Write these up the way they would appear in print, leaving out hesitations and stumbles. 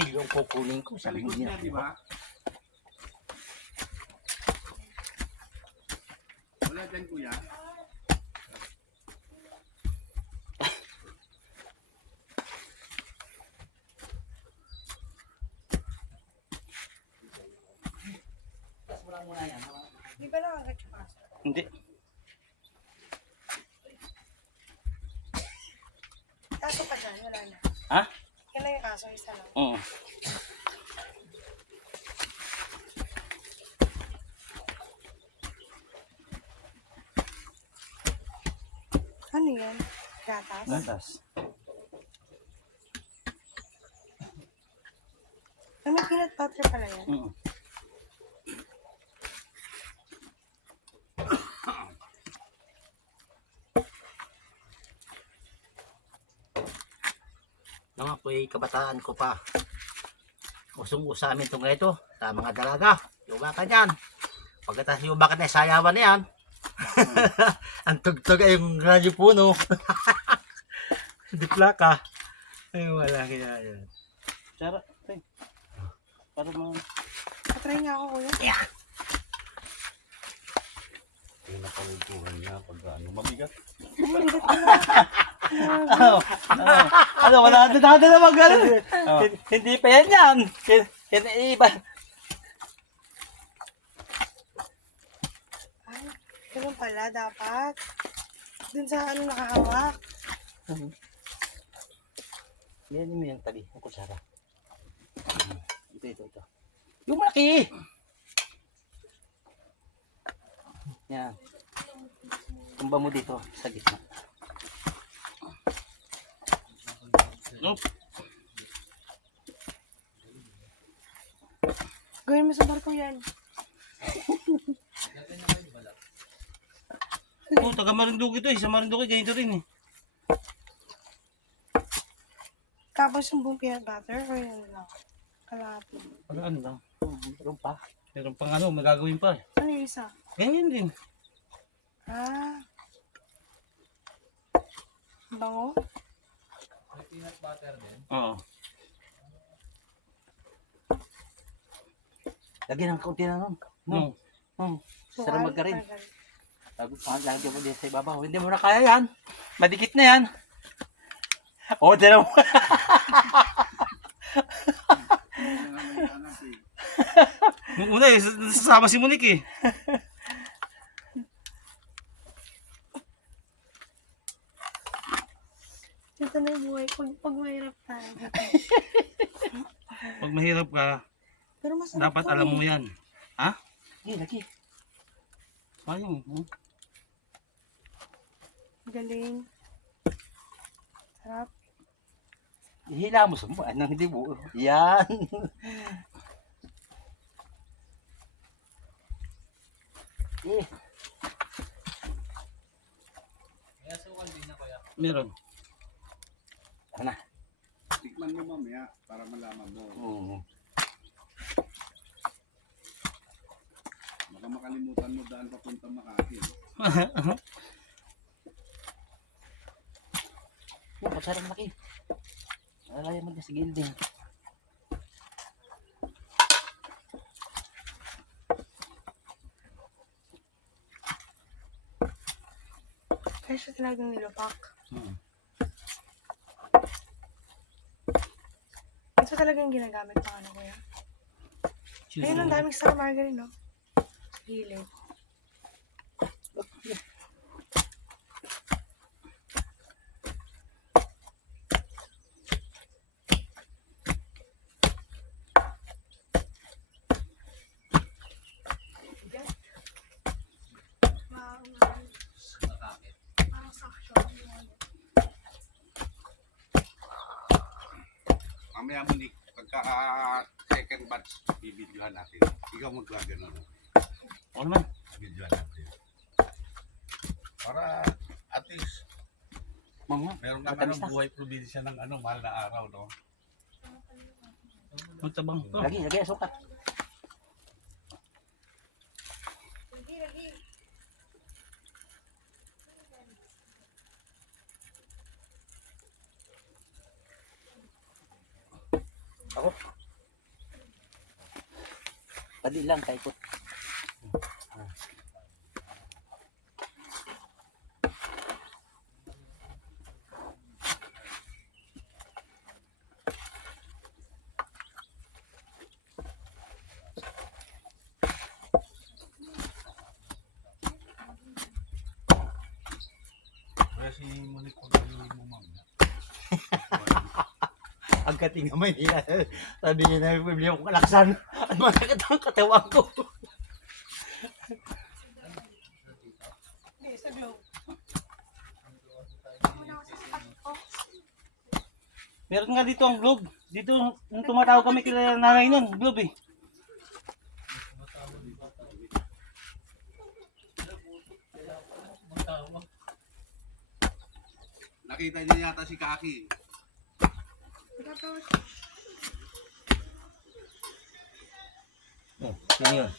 kutsilyo ang kukunin ko. Sa likod niya, di ba? Wala dyan, kuya. Di ba nakakatsukas? Hindi. Kaso pa siya, wala na. Ha? Yan lang yung kaso, isa lang. Oo. Ano yan? Gatas? Gatas. Ay, may peanut butter pala yan. Oo. Nung ako'y kabataan ko pa, usong-usa amin itong ito, sa mga dalaga, yubakan yan. Pagkatas yubakan na sayawan na yan. Ang tugtog ay yung radyo puno. Di plaka. Ay wala kaya yan. Sarap. Para mo. Patry nga ako, kuya. Yeah. Yung nakalutuhan niya pag ano, mabigat. Ano, wala na mag gano'n. Hindi pa yan yan. Yan iba. Ay, ganun pala, dapat. Dun sa ano nakahawak. Yan mo yung tali, yung kutsara. Ito. Yung malaki! Yan. Tumba mo dito, sa gitna. Nope. Gawin mo sa barko yan. Oh, taga Marinduque ito eh. Sa Marinduque, ganito rin eh. Tapos yung buong peanut butter, or yun lang. Kalahati. Ano lang. Meron pa. Meron pang ano, magagawin pa eh. Ano yung isa? Ganyan din. Ah. Bango? Oo. Lagyan ng kaunti na nun. No. Sarap magkarin. Lagyan mo din sa ibabaw. Hindi mo na kaya yan. Madikit na yan. O, tira mo. Nung una eh, sasama si Monique eh. Ito na yung buhay. Pag mahirap tayo. Pag mahirap ka, Pero masarap dapat to alam eh. mo yan. Ha? Lagi. Sayang. Galing. Sarap. Hila mo sa buwan nang hindi buo. Yan. Eh. Meron. Ano? Tikman mo mamaya para malaman mo. Oo. Baka makalimutan mo daan papunta Makati. Yung pagsarang laki. Alalayan mo din sa gilding. Kaya siya talagang nilupak. Ito talagang ginagamit pang ano ko yan. Ayun, ang daming star margarine, no? Sa gilid. Mamaya mo ni pagka second batch, bibidyohan natin. Ikaw mag-vlog ano. Oo naman. Bidyohan natin. Para at least Mga. meron ka Matamis ng na. buhay probinsya ng ano, mahal na araw, no? Magtabang. Lagi ang sukat. Ako. Padi lang, kaikot. Kaya si Monique kung ano mo ma'am. Ang kating gamay niya. Sabi niya na bibili akong kalaksan. At malakat ang katawan ko. Hindi, sa globe. Meron nga dito ang globe. Dito, nung tumatawag kami kila nanay nun, globe eh. Nakita niya yata si Kaki. Oh, sino yun?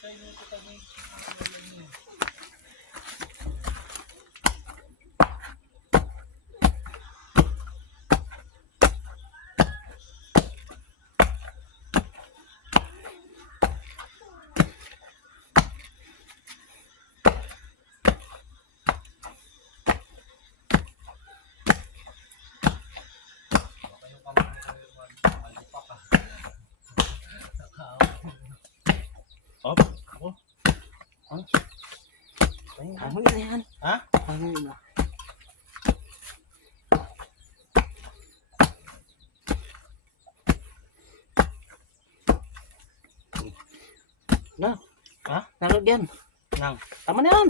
Oh, ako. Hangoy na yan. Ha? Hangoy na. Na. Ha? Nalog yan. Nang. Tama na yan.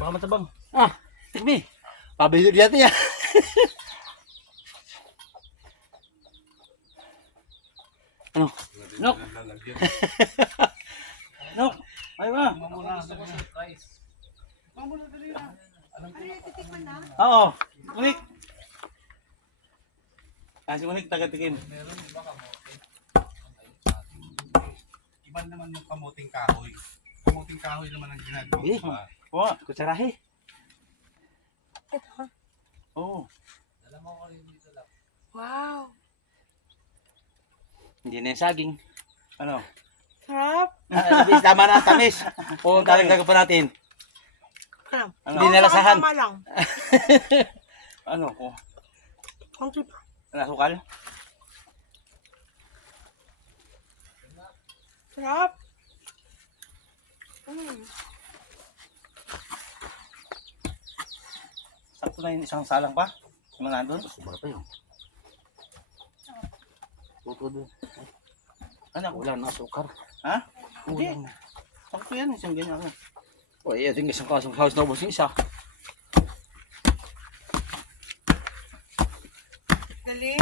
Baka matabang. Ah, tikmi. Pabili dito yan. Ano? Nok! Nok! Ay ba? Oo. Munik! Si Munik taga-tikim. Iba naman yung kamuting kahoy. Kamuting kahoy naman ang ginagawa. Eh, Diba? Oo. kutsarahe. Ito. Oo. Wow. Hindi na yung saging. Ano? Sarap. Tamis, tama na, tamis. O, talag pa natin. Sarap. Ano? Hindi nalasahan. Tama lang. Ano? Oh. Konti pa. Nasukal? Sarap. Sakto na yung isang salang pa? Yung mga nandun? Sobra pa yun. Tuto doon. Ano? Wala na sukar. Ha? Hindi. Wala na. Sakto yan. Isang ganyan ako. O, iya, tingin isang kasong house na ubos yung isa. Dali.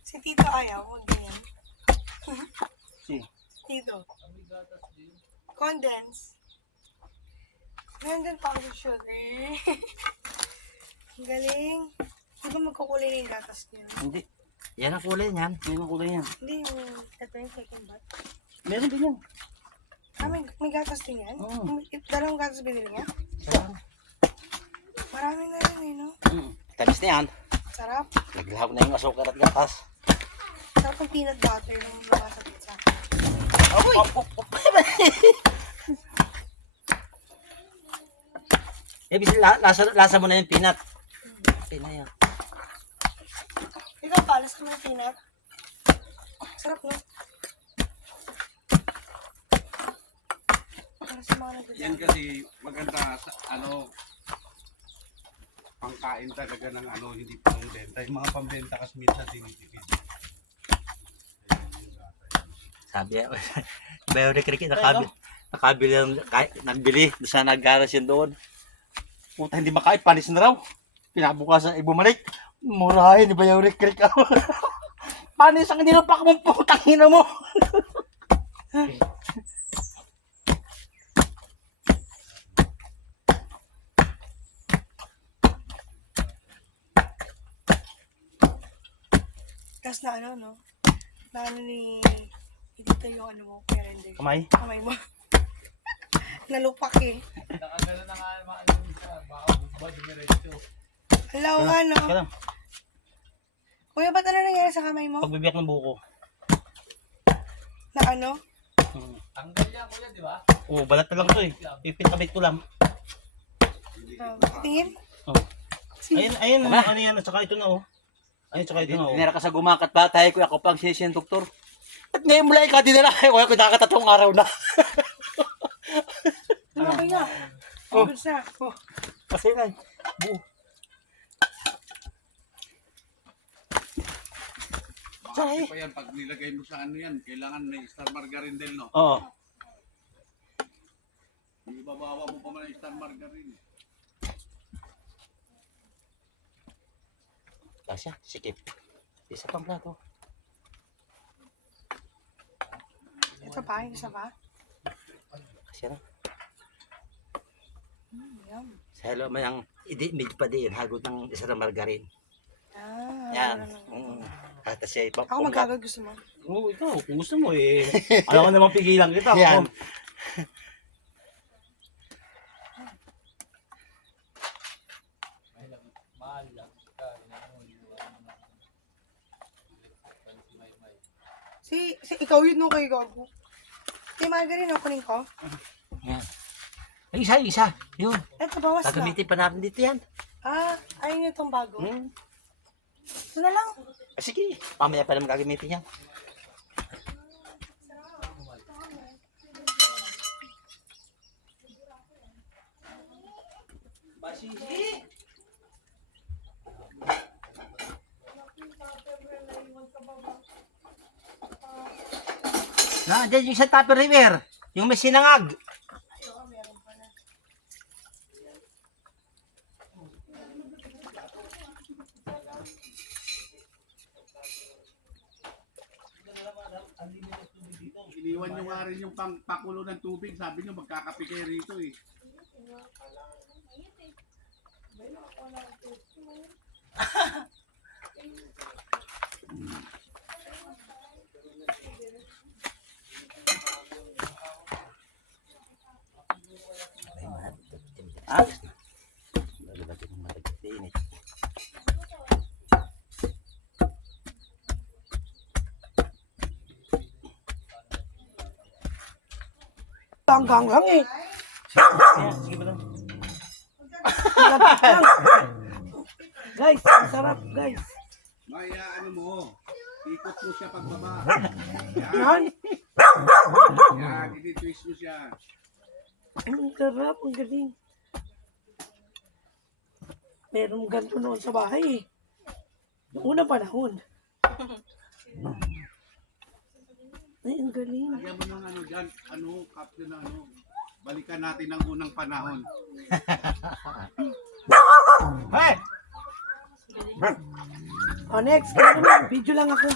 Si Tito ayaw. Huwag ganyan. Si. Tito. Condense. Ngayon din pa ako sa sugar. Ang galing. Hindi ko magkukulay na yung gatas niya. Hindi. Yan ang kulay niyan. Yan ang kulay yan. Hindi yung, ito yung second bat. Meron din yan. Ah, may gatas din yan? Oo. Dalawang gatas binili niya? Marami na rin eh, no? Tamis na yan. Sarap. Naglahab na yung asukar at gatas. Sarap ng peanut butter ng mga sa pizza. Eh, lasa mo na yung peanut. Peanut yan. Ikaw pa, alas ka ng peanut. Sarap, no? Para sa mga nagdadaan. Yan kasi maganda sa pangkain talaga ng hindi pambenta. Yung mga pambenta kasi minsan tinitipid. Sabi, bayo ni Kriki, nakabili ng, nagbili, sa nag-garas yun doon. Puta, hindi makain, panis na raw. Pinabukasan, bumalik. Murahin, ni bayo ni Kriki. Panis ang nilapak mong putang ina mo. Tapos na ano, no? Na ano ni... Dito yung ano mo, kaya hindi. Kamay? Kamay mo. Nalupak eh. Hello nga, no? Kaya lang. Kuya, ba't ano nangyari sa kamay mo? Pagbibiyak ng buko. Na ano? Oh, balat na lang to eh. Pipintabit ko lang. Tingin? Oh. Ayun, ano yan, saka ito na oh. Ayun, saka ito na oh. Dinara ka sa gumakat ba? Tayo ko ako pang sisyan doktor. At ngayon mula ikaw dinala. Kaya ko nakakatatlong araw na. Lumaki nga. Oh. Good na. Oh. Kasi na. Bakit pa yan, pag nilagay mo sa ano yan, kailangan may star margarine din, no? Oo. Ibabawa mo pa man ang star margarine. Kasya, sikip. Isa pang plato. Ito pa, isa pa. Kasya na. Yum. Sa halo mo yung medyo pa din, hagod ng isa ng margarine. Ah, Yan. ano. At siya Ako magkagag gusto mo. Oo, ikaw, kung gusto mo eh. Alam ko naman pigilan kita. Yan. Si ikaw yun no kay Gago. Si Margarine opening ko. Yan. Ay, isa. Yun. Eto, bawas na. Gagamitin pa natin dito yan. Ah, ayun itong bago. Ito na lang. Sige, mamaya pa naman gagamitin yan. Nandiyan yung sa Tupper River. Yung may sinangag. Iniwan nyo nga rin yung pakulo ng tubig. Sabi nyo, magkakape kayo rito eh. Ah? Hanggang lang eh. Sige ba lang? Malapit lang. Guys, ang sarap guys. Maya, ano mo, ikot mo siya pagbaba. Yan. Yan, ititwist mo siya. Ang sarap, ang galing. Meron ganito noon sa bahay eh. Noong unang panahon. Ay, ang galing. Lagyan mo ng ano dyan, ano, captain na ano. Balikan natin ang unang panahon. Hey! Oh, next. Ano naman? Video lang ako.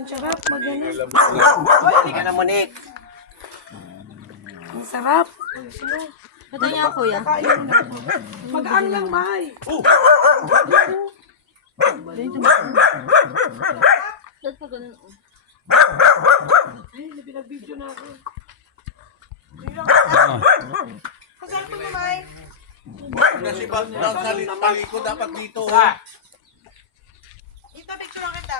Ang sarap, magano. Hoy, halika na Monique. Ang sarap. Ito niya, kuya. Kakain na ako. Magaan lang, May. Ba't pa ganun? Ay, pinag-video na ako. Ang sarap mo, May. Kasi ba, sa paliko dapat dito. Dito, picture lang kita.